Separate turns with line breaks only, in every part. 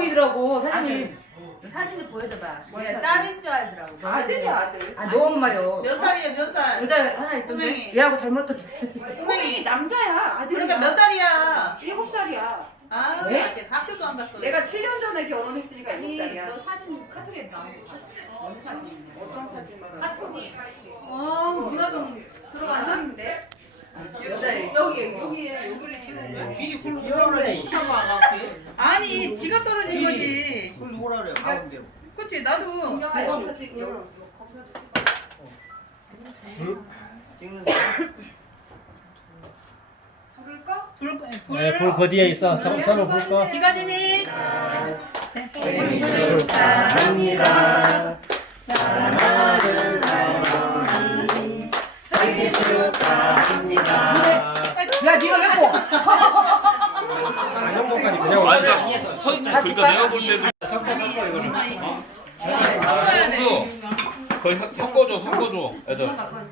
보이더라고 사진이.
사진을 보여줘봐. 뭐야 딸인 줄 알더라고.
아들이야 아들.
아 너무 말이야.
몇 살이야 몇 살?
여자 하나 있던데.
꼬맹이.
얘하고 닮았던.
꼬맹이 남자야 아들이야.
그러니까 몇 살이야?
7살이야.
아,
네?
이렇게 학교도 안 갔어.
내가 7년 전에 결혼했으니까 7살이야.
너 사진 카톡에 나온 거 어디 사진?
어떤 사진만
카톡이. 누가 좀 들어왔는데? 여기에 여기를 찍은 거야?
길이 굴러 오라래.
아니, 지가 떨어진 거지.
굴러 오라래. 가운데.
그치, 나도.
검사 찍고.
찍는 거.
부를까?
네, 불 거디에 있어. 서로 불 거.
기가진이.
생일 축하합니다. 사랑하는 할머니. 생일 축하합니다.
야 네가 왜 꼬?
한번까지 그냥
아니, 서 있는 그러니까 내가 볼 때도 섞어 이거를. 형수, 거의 섞어줘, 애들.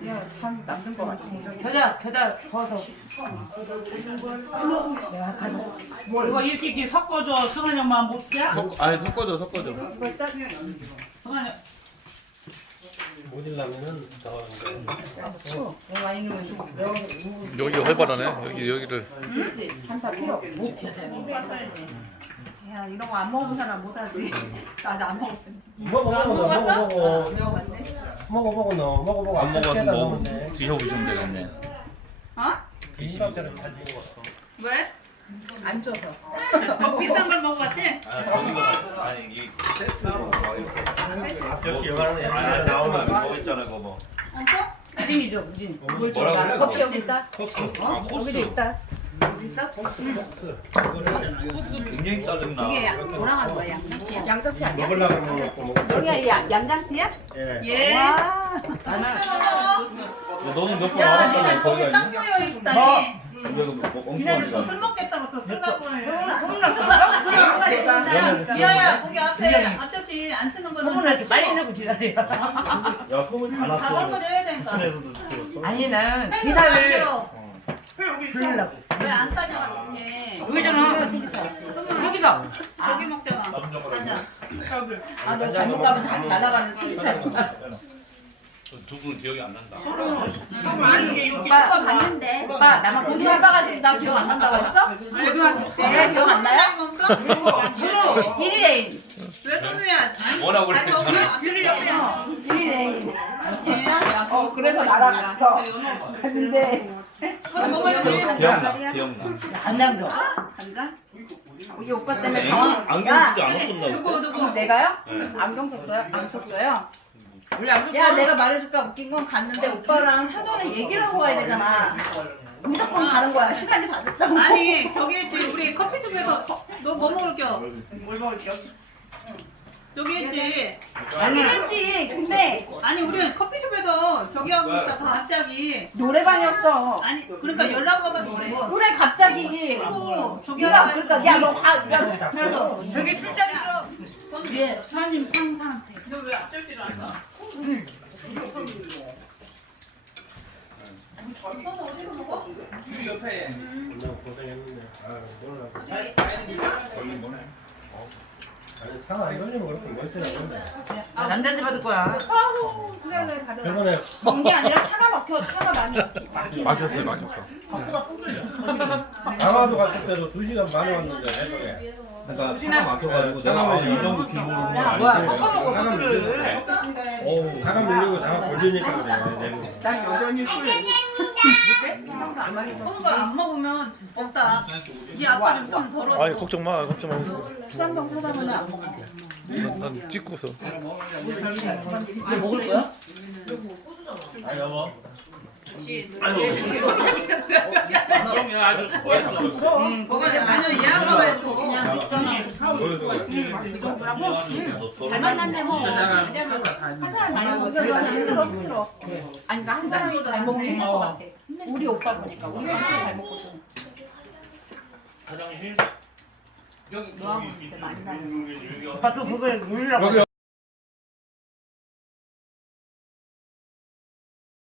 겨자 벗어. 내가 가서.
이거 이렇게 섞어줘. 승환이 엄마 못 자?
아니 섞어줘.
승환이
못 일라면은 더
여기 활발하네. 여기를.
야, 이런 거 안 먹은 사람 못 하지. 나도 안 먹었어.
먹어보고
안 먹어서 뭐 드셔보시면 되겠네.
비빔밥처럼 잘 익었어.
왜?
안 줘서.
비싼 걸 먹어봤지?
아니 이 세트로 앞접시 요만한 나오면 뭐 있잖아 그거 뭐.
우진이죠 우진.
뭐라 그래?
접시 여기 있다.
코스.
여기도 있다.
코스 굉장히 짜증나.
이게 뭐랑 하는 거야? 양장피야?
양접시 아니야?
먹으려고 먹고.
여기가 양장피야?
예.
예.
와.
너는 몇번 알았다며 거기가 있니?
땅 있다니.
근데 뭐
니네들
엉뚱하니까.
술 먹겠다고 또 술 갖고 오네.
그러면
지아야, 거기 앞에 앞접시 안 쓰는 거
소문을 이렇게 빨리 내고 지랄이야.
야 소문 다
다
났어.
걸어줘야 되니까.
춘에서도 들었어.
아니 나는
안
기사를
들어.
부르려고.
왜 안 따져가지고?
여기잖아. 여기다.
여기 먹잖아. 가자.
너 잘못 가면 날아가는 칭찬.
두분 기억이 안 난다.
오빠
봤는데.
오빠 나만
고등
고등학교
아빠가 나 기억 안 난다고 했어? 고등학교 때 기억 안 나요?
없어?
1일에
왜 선우야?
뭐라 그래?
그래서 날아갔어. 갔는데
기억나.
안 남겨.
우리 오빠 때문에 당황.
안경 쓰지 않았었나 그때?
누구 내가요?
네.
안경 썼어요? 안 썼어요?
원래 안
야 내가 말해줄까 웃긴 건 갔는데 오빠랑 사전에 얘기를 하고 가야 되잖아. 무조건 가는 거야. 시간이 다 됐다고.
아니 저기 있지 우리 커피숍에서 너 뭐 먹을 겨?
뭘 먹을게요?
저기 있지.
아니 했지. 근데
아니 우리 커피숍에서 저기 하고 있다가 갑자기
노래방이었어.
아니 그러니까 연락 와가지고
그래 갑자기.
친구 저기
야
하고
그러니까 야너
그래서
저기 술자리 들어.
예 사장님 상사한테.
너 왜 앞절기를 안 가? 선우 어디로 먹어?
고생했는데. 아니 상 안 걸리면 그렇게 멀진 않은데.
남자한테 받을 거야.
저번에
먼게 아니라 차가 막혀. 차가 많이 막히네.
맞았어.
강화도 갔을 때도 2시간 반에 왔는데 해동에.
그러니까 차가 막혀가지고 내가 이 정도 길고 오는 건
뭐야
아닌데.
섞어 먹어
차가
술을.
밀리고. 어우 차가 밀리고 차가 걸리니까 그래. 내가.
난 여전히 술. 차가 안 마시고.
선우가 안 먹으면 없다. 네 아빠 좀 덜어.
아니 걱정 마.
수산동 사다 보면 안 먹어.
난 찍고서.
이제 먹을 거야?
아 여보.
먹을 아니요 얘 아빠가 해줘.
그냥 있잖아.
잘 만난 데 먹어.
한 사람 많이 먹어. 힘들어. 아니 그러니까 한 사람이 잘 먹는 것 같아. 우리 오빠 보니까 우리 오빠 잘 먹거든.
화장실?
너하고 있을 때 많이 다녀.
오빠 또 그걸 물으라고.